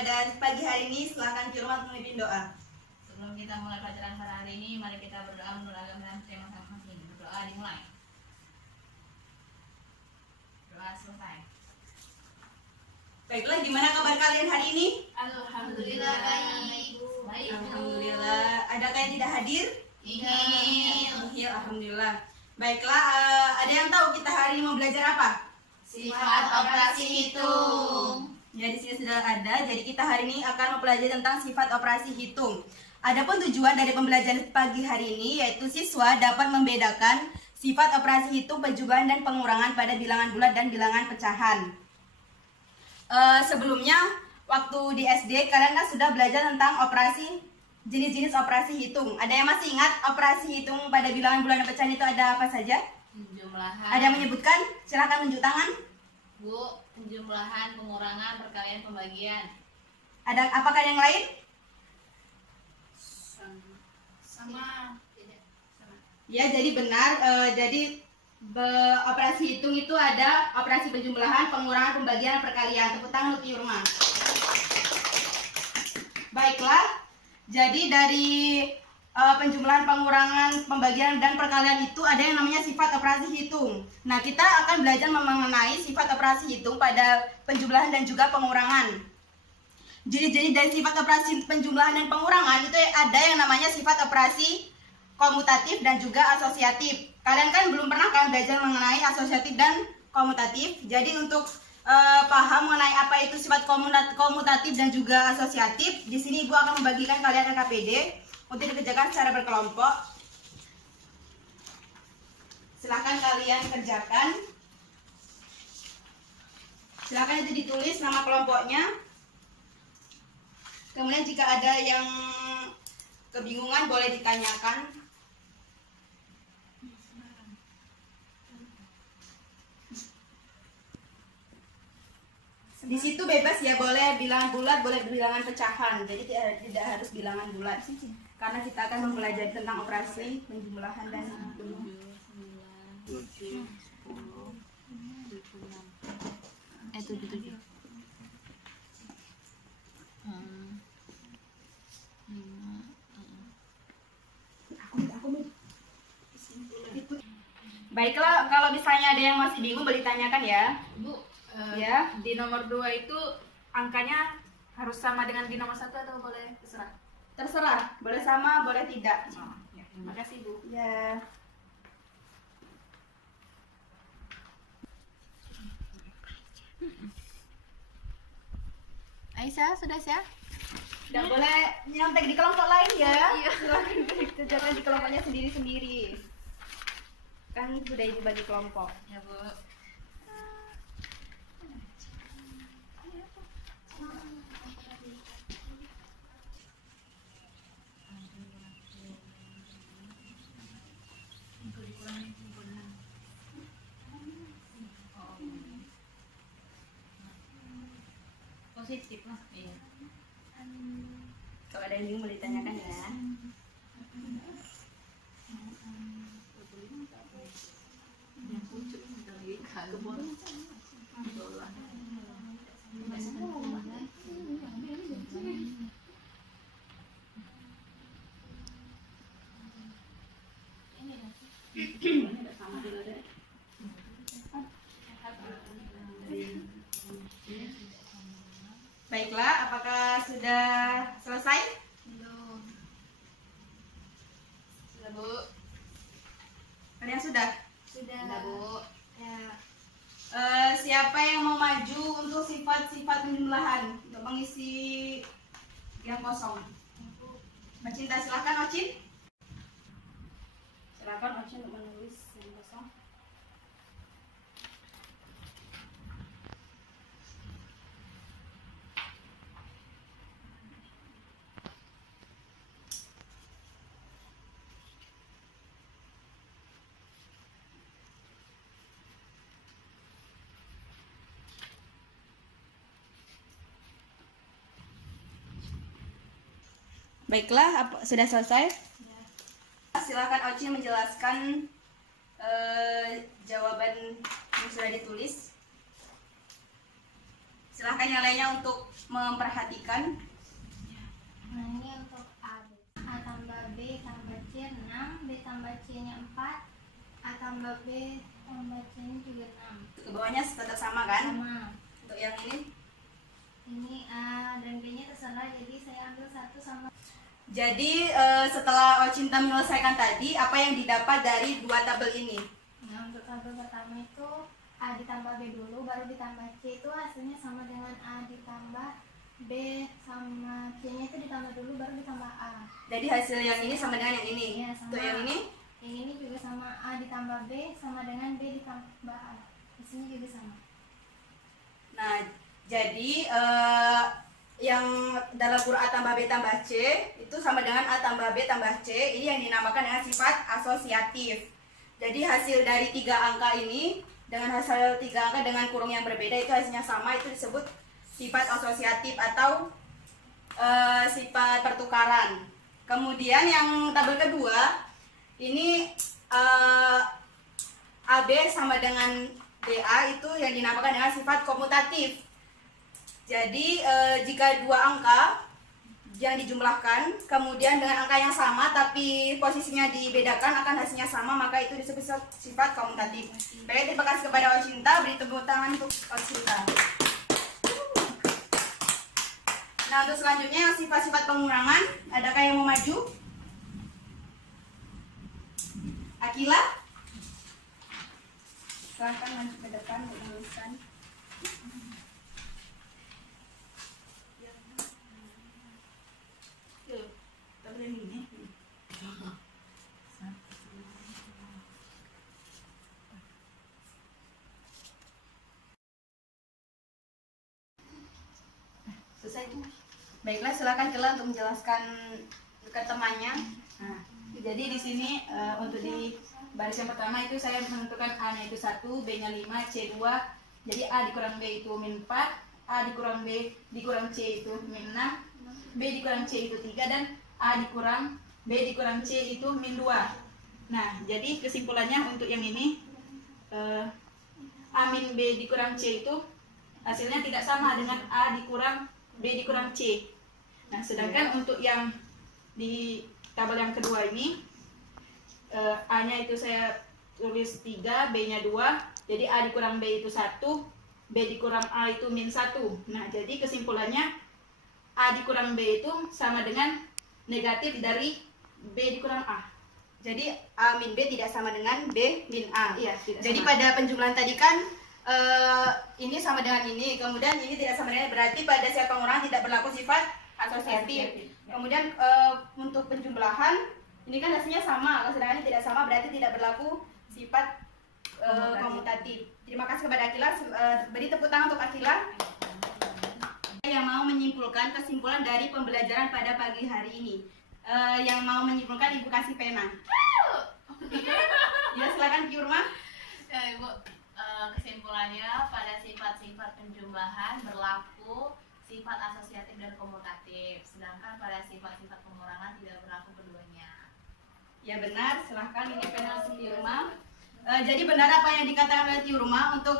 pada pagi hari ini, silakan Kirwan memimpin doa. Sebelum kita mulai pelajaran pada hari ini, mari kita berdoa menurut agama dan tema masing-masing. Berdoa dimulai. Doa selesai. Baiklah, gimana kabar kalian hari ini? Alhamdulillah baik. Baik. Alhamdulillah. Adakah yang tidak hadir? Nihil. Alhamdulillah. Baiklah, ada yang tahu kita hari ini mau belajar apa? Sifat operasi hitung. Ya, di sini sudah ada. Jadi kita hari ini akan mempelajari tentang sifat operasi hitung. Adapun tujuan dari pembelajaran pagi hari ini yaitu siswa dapat membedakan sifat operasi hitung, penjumlahan dan pengurangan pada bilangan bulat dan bilangan pecahan. Sebelumnya waktu di SD kalian kan sudah belajar tentang jenis-jenis operasi hitung. Ada yang masih ingat operasi hitung pada bilangan bulat dan pecahan itu ada apa saja? Penjumlahan. Ada yang menyebutkan? Silahkan tunjuk tangan. Bu, penjumlahan, pengurangan, perkalian, pembagian. Apakah ada yang lain? Sama. Tidak. Sama. Ya, jadi benar. Operasi hitung itu ada operasi penjumlahan, pengurangan, pembagian, perkalian. Tepuk tangan untuk Yurma. Baiklah. Jadi dari penjumlahan, pengurangan, pembagian, dan perkalian itu ada yang namanya sifat operasi hitung. Nah, kita akan belajar mengenai sifat operasi hitung pada penjumlahan dan juga pengurangan. Jadi dari sifat operasi penjumlahan dan pengurangan itu ada yang namanya sifat operasi komutatif dan juga asosiatif. Kalian kan belum pernah kan belajar mengenai asosiatif dan komutatif. Jadi untuk paham mengenai apa itu sifat komutatif dan juga asosiatif, di sini Ibu akan membagikan kalian LKPD untuk dikerjakan secara berkelompok. Silahkan kalian kerjakan. Silahkan itu ditulis nama kelompoknya. Kemudian jika ada yang kebingungan boleh ditanyakan. Di situ bebas ya, boleh bilangan bulat, boleh bilangan pecahan. Jadi tidak harus bilangan bulat. Karena kita akan mempelajari tentang operasi penjumlahan dan hitung. Baiklah, kalau misalnya ada yang masih bingung boleh ditanyakan ya. Bu, Ya. di nomor 2 itu angkanya harus sama dengan di nomor 1 atau boleh terserah? Terserah, boleh sama, boleh tidak. Oh, ya. Terima kasih, Bu. Ya. Aisyah, sudah siap? Tidak boleh nyontek di kelompok lain ya. Iya. Silakan kerjakan di kelompoknya sendiri-sendiri. Kan sudah dibagi kelompok. Ya, Bu. Positif lah. Iya. Kalau ada yang bingung boleh ditanyakan ya. Baiklah, apakah sudah selesai? Belum. Sudah, Bu. Kalian sudah? Sudah, Bu. Ya. Siapa yang mau maju untuk sifat-sifat penjumlahan untuk mengisi yang kosong? Mbak Cinta, silakan Ocin. Silakan Ocin untuk menulis yang kosong. Baiklah, sudah selesai? Ya. Silakan Ocin menjelaskan jawaban yang sudah ditulis. Silahkan yang lainnya untuk memperhatikan. Nah, ini untuk A. A tambah B tambah C 6, B tambah C nya 4, A tambah B tambah C nya juga 6. Ke bawahnya tetap sama kan? Sama. Untuk yang Ini A dan B nya terserah, jadi saya ambil 1 sama. Jadi setelah Ocinta menyelesaikan tadi, apa yang didapat dari dua tabel ini? Nah, untuk tabel pertama itu A ditambah B dulu, baru ditambah C, itu hasilnya sama dengan A ditambah B sama C nya itu ditambah dulu, baru ditambah A. Jadi hasil yang ini sama dengan yang ini. Iya, sama. Untuk yang ini? Yang ini juga sama, A ditambah B sama dengan B ditambah A. Hasilnya juga sama. Nah, jadi yang dalam huruf A tambah B tambah C itu sama dengan A tambah B tambah C. Ini yang dinamakan dengan sifat asosiatif. Jadi hasil dari 3 angka ini dengan hasil 3 angka dengan kurung yang berbeda itu hasilnya sama, itu disebut sifat asosiatif atau sifat pertukaran. Kemudian yang tabel kedua ini AB sama dengan DA itu yang dinamakan dengan sifat komutatif. Jadi jika 2 angka yang dijumlahkan kemudian dengan angka yang sama tapi posisinya dibedakan akan hasilnya sama, maka itu disebut sifat komutatif. Baik, terima kasih kepada Ocinta. Beri tepuk tangan untuk Ocinta. Nah, untuk selanjutnya yang sifat-sifat pengurangan, adakah yang mau maju? Akila? Silahkan maju ke depan untuk menuliskan. Selesai tuh. Baiklah, silakan Kela untuk menjelaskan ke temannya. Nah, jadi di sini untuk di baris yang pertama itu saya menentukan A-nya itu 1, B-nya 5, C 2. Jadi A dikurang B itu min 4, A dikurang B dikurang C itu min 6, B dikurang C itu 3, dan A dikurang B dikurang C itu min 2. Nah, jadi kesimpulannya untuk yang ini A min B dikurang C itu hasilnya tidak sama dengan A dikurang B dikurang C. Nah, sedangkan untuk yang di tabel yang kedua ini A-nya itu saya tulis 3, B-nya 2. Jadi A dikurang B itu 1, B dikurang A itu min 1. Nah, jadi kesimpulannya A dikurang B itu sama dengan negatif dari B dikurang A. Jadi A min B tidak sama dengan B min A. Iya, tidak. Jadi sama. Pada penjumlahan tadi kan ini sama dengan ini, kemudian ini tidak sama dengan, berarti pada sifat pengurangan tidak berlaku sifat asosiatif. Kemudian untuk penjumlahan ini kan hasilnya sama, sedangkan ini tidak sama, berarti tidak berlaku sifat komutatif. Terima kasih kepada Akila. Beri tepuk tangan untuk Akila yang mau menyimpulkan kesimpulan dari pembelajaran pada pagi hari ini. Yang mau menyimpulkan, Ibu kasih pena. Ya, silakan Yurma. Ya, Ibu, kesimpulannya pada sifat-sifat penjumlahan berlaku sifat asosiatif dan komutatif, sedangkan pada sifat-sifat pengurangan tidak berlaku keduanya. Ya, benar, silahkan ini pena Yurma. Jadi benar apa yang dikatakan oleh Yurma, untuk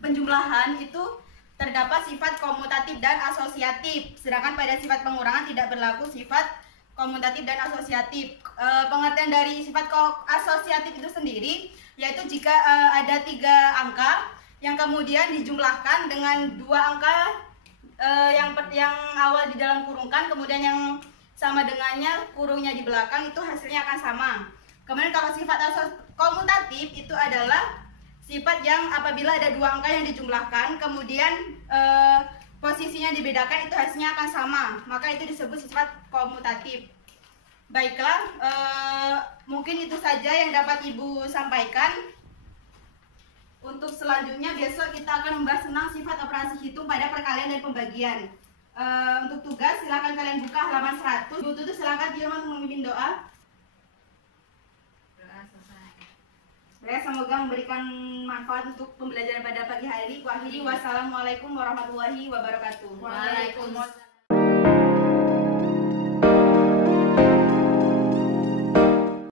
penjumlahan itu terdapat sifat komutatif dan asosiatif, sedangkan pada sifat pengurangan tidak berlaku sifat komutatif dan asosiatif. Pengertian dari sifat asosiatif itu sendiri yaitu jika ada 3 angka yang kemudian dijumlahkan dengan 2 angka yang awal di dalam kurungkan, kemudian yang sama dengannya kurungnya di belakang, itu hasilnya akan sama. Kemudian kalau sifat komutatif itu adalah sifat yang apabila ada 2 angka yang dijumlahkan kemudian posisinya dibedakan, itu hasilnya akan sama, maka itu disebut sifat komutatif. Baiklah, mungkin itu saja yang dapat Ibu sampaikan. Untuk selanjutnya besok kita akan membahas tentang sifat operasi hitung pada perkalian dan pembagian. Untuk tugas silakan kalian buka halaman 100. Ibu Tutu silakan Yurma memimpin doa. Doa selesai. Baik, semoga memberikan manfaat untuk pembelajaran pada pagi hari. Wassalamualaikum warahmatullahi wabarakatuh. Waalaikumsalam.